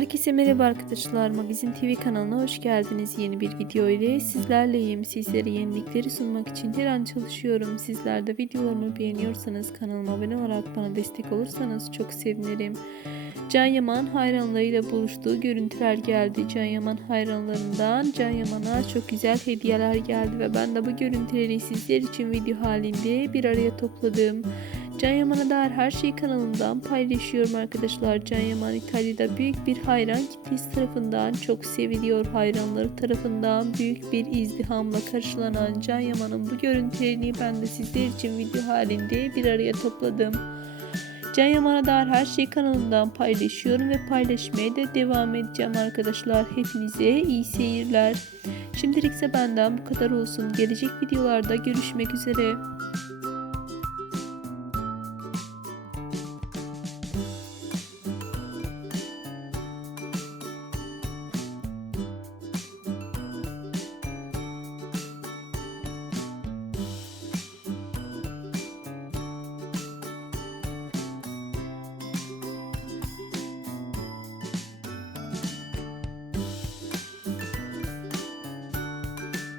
Herkese merhaba arkadaşlar. Magazin TV kanalına hoş geldiniz. Yeni bir video ile sizlerleyim. Sizlere yenilikleri sunmak için her an çalışıyorum. Sizler de videolarımı beğeniyorsanız kanalıma abone olarak bana destek olursanız çok sevinirim. Can Yaman hayranlarıyla buluştuğu görüntüler geldi. Can Yaman hayranlarından Can Yaman'a çok güzel hediyeler geldi ve ben de bu görüntüleri sizler için video halinde bir araya topladım. Can Yaman'a dair her şeyi kanalımdan paylaşıyorum arkadaşlar. Can Yaman İtalya'da büyük bir hayran kitlesi tarafından çok seviliyor. Hayranları tarafından büyük bir izdihamla karşılanan Can Yaman'ın bu görüntülerini ben de sizler için video halinde bir araya topladım. Can Yaman'a dair her şeyi kanalımdan paylaşıyorum ve paylaşmaya da devam edeceğim arkadaşlar. Hepinize iyi seyirler. Şimdilik benden bu kadar olsun. Gelecek videolarda görüşmek üzere.